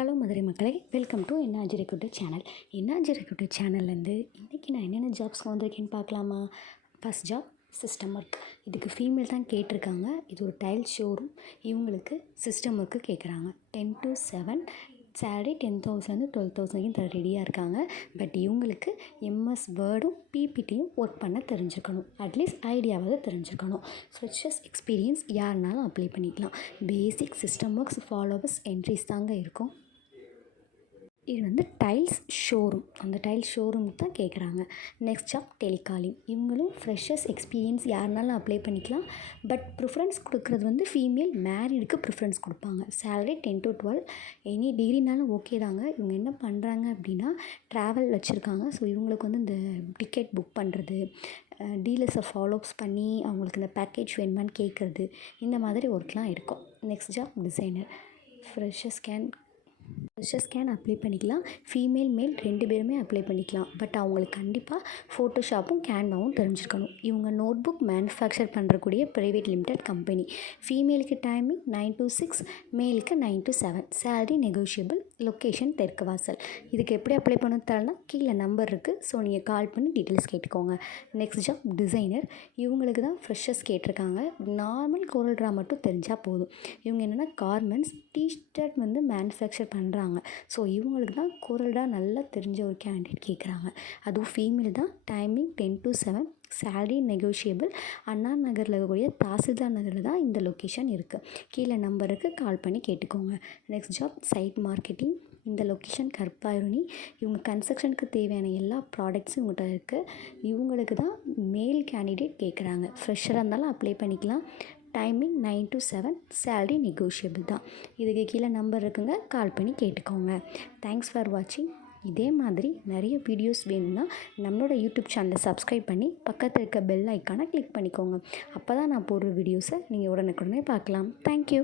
Hello Madurai மக்களே, welcome to NRG recruiter channel. NRG recruiter சேனல்லேருந்து இன்றைக்கி நான் என்னென்ன ஜாப்ஸ்க்கு வந்திருக்கேன்னு பார்க்கலாமா? First job system work. இதுக்கு ஃபீமேல் தான் கேட்டிருக்காங்க. இது ஒரு டைல் ஷோரூம். இவங்களுக்கு சிஸ்டம் ஒர்க்கு கேட்குறாங்க. 10 to 7 சேலரி 10,000 12,000 தர ரெடியாக இருக்காங்க. பட் இவங்களுக்கு எம்எஸ் வேர்டும் பிபிடியும் ஒர்க் பண்ண தெரிஞ்சுக்கணும். அட்லீஸ்ட் ஐடியாவது தெரிஞ்சுக்கணும். ஃப்ரெஷர்ஸ் எக்ஸ்பீரியன்ஸ் யாருனாலும் அப்ளை பண்ணிக்கலாம். பேசிக் சிஸ்டம் ஒர்க்ஸ் ஃபாலோவர்ஸ் என்ட்ரிஸ் தாங்க இருக்கும். இது வந்து டைல்ஸ் ஷோரூம். அந்த டைல்ஸ் ஷோரூமுக்கு தான் கேட்குறாங்க. Next job telecalling. இவங்களும் ஃப்ரெஷர்ஸ் எக்ஸ்பீரியன்ஸ் யாருனாலும் அப்ளை பண்ணிக்கலாம். பட் ப்ரிஃபரன்ஸ் கொடுக்குறது வந்து ஃபீமேல் மேரிடுக்கு ப்ரிஃபரன்ஸ் கொடுப்பாங்க. Salary 10 to 12. எனி டிகிரினாலும் ஓகே தாங்க. இவங்க என்ன பண்ணுறாங்க அப்படின்னா ட்ராவல் வச்சுருக்காங்க. ஸோ இவங்களுக்கு வந்து இந்த டிக்கெட் புக் பண்ணுறது, டீலர்ஸை ஃபாலோஅப்ஸ் பண்ணி அவங்களுக்கு இந்த பேக்கேஜ் வேணுமான்னு கேட்குறது, இந்த மாதிரி ஒர்க்லாம் இருக்கும். Next job designer. Freshers can apply பண்ணிக்கலாம். ஃபீமேல் மேல் 2 பேருமே அப்ளை பண்ணிக்கலாம். பட் அவங்களுக்கு கண்டிப்பாக ஃபோட்டோஷாப்பும் கேன்வாவும் தெரிஞ்சிருக்கணும். இவங்க நோட் புக் மேனுஃபேக்சர் பண்ணுறக்கூடிய ப்ரைவேட் லிமிடெட் கம்பெனி. ஃபீமேலுக்கு டைமிங் 9 to 6, மேலுக்கு 9 to 7. Salary negotiable. லொக்கேஷன் தெற்கு வாசல். இதுக்கு எப்படி அப்ளை பண்ண தரேன்னா கீழே நம்பர் இருக்குது. ஸோ நீங்கள் கால் பண்ணி டீட்டெயில்ஸ் கேட்டுக்கோங்க. Next job designer. இவங்களுக்கு தான் ஃப்ரெஷர்ஸ் கேட்டிருக்காங்க. நார்மல் கோரல் ட்ரா மட்டும் தெரிஞ்சால் போதும். இவங்க என்னென்னா கார்மெண்ட்ஸ், டிஷர்ட் வந்து மேனுஃபேக்சர் பண்ணுறாங்க. ஸோ இவங்களுக்கு தான் கோரல் ட்ரா நல்லா தெரிஞ்ச ஒரு கேண்டிடேட் கேட்குறாங்க. அதுவும் ஃபீமேல் தான். Timing 10 to 7. Salary negotiable. அண்ணா நகரில் இருக்கக்கூடிய தாசில்தார் நகரில் தான் இந்த லொக்கேஷன் இருக்குது. கீழே நம்பருக்கு கால் பண்ணி கேட்டுக்கோங்க. Next job site marketing. இந்த லொக்கேஷன் கற்பாயுனி. இவங்க கன்ஸ்ட்ரக்ஷனுக்கு தேவையான எல்லா ப்ராடக்ட்ஸும் இவங்கள்ட்ட இருக்குது. இவங்களுக்கு தான் மேல் கேண்டிடேட் கேட்குறாங்க. ஃப்ரெஷராக இருந்தாலும் அப்ளை பண்ணிக்கலாம். Timing 9 to 7. சேலரி நெகோஷியபிள் தான். இதுக்கு கீழே நம்பர் இருக்குங்க, கால் பண்ணி கேட்டுக்கோங்க. தேங்க்ஸ் ஃபார் வாட்சிங். இதே மாதிரி நிறைய வீடியோஸ் வேணும்னா நம்மளோட யூடியூப் சேனலை சப்ஸ்கிரைப் பண்ணி பக்கத்தில் இருக்க பெல் ஐக்கானை கிளிக் பண்ணிக்கோங்க. அப்போ தான் நான் போடுற வீடியோஸை நீங்கள் உடனுக்குடனே பார்க்கலாம். தேங்க்யூ.